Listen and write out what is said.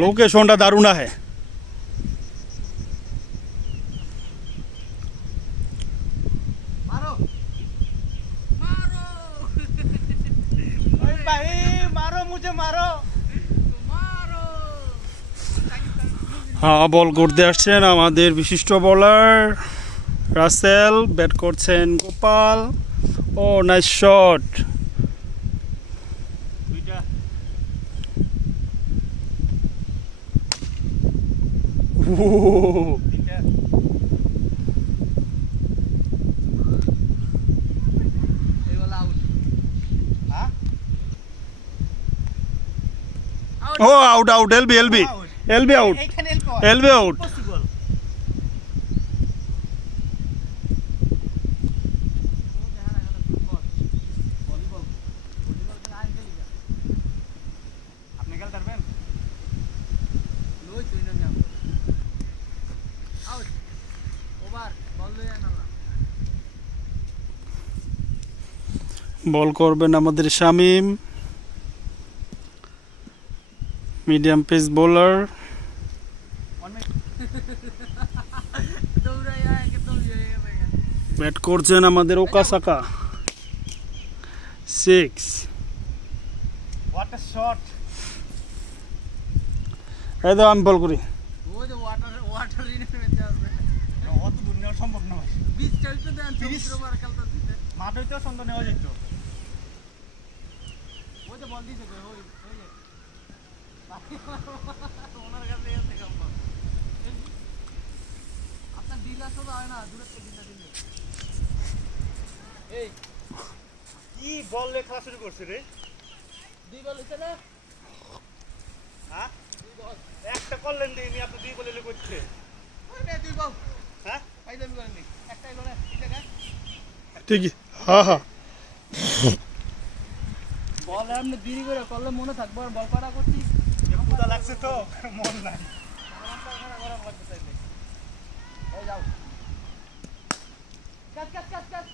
লোকেশনটা দারুণ আছে। হ্যাঁ, বল করতে আসছেন আমাদের বিশিষ্ট বোলার রাসেল, ব্যাট করছেন Gopal. Oh nice shot. Oh out out, LB LB LB out, LB out. Ball করবেন আমাদের Shamim, medium pace bowler. Bat করছেন আমাদের ওকাসাকা, 6। এই দাও আমি বল করি। কি বল লে খেলা শুরু করছে রে? দুই বল হইছে না? হ্যাঁ, একটা করলেন দিইনি, আপনি দুই বলে করছে। ওই নে দুই বল। হ্যাঁ, এই দাবি করেননি। একটাই বলে এই জায়গায় ঠিকই, হ্যাঁ হ্যাঁ। বল এমনি দেরি করে করলে মনে থাকবে, আর বল করা করছি ক্ষুধা লাগছে তো মন নাই। এই যাও। কাট কাট কাট কাট।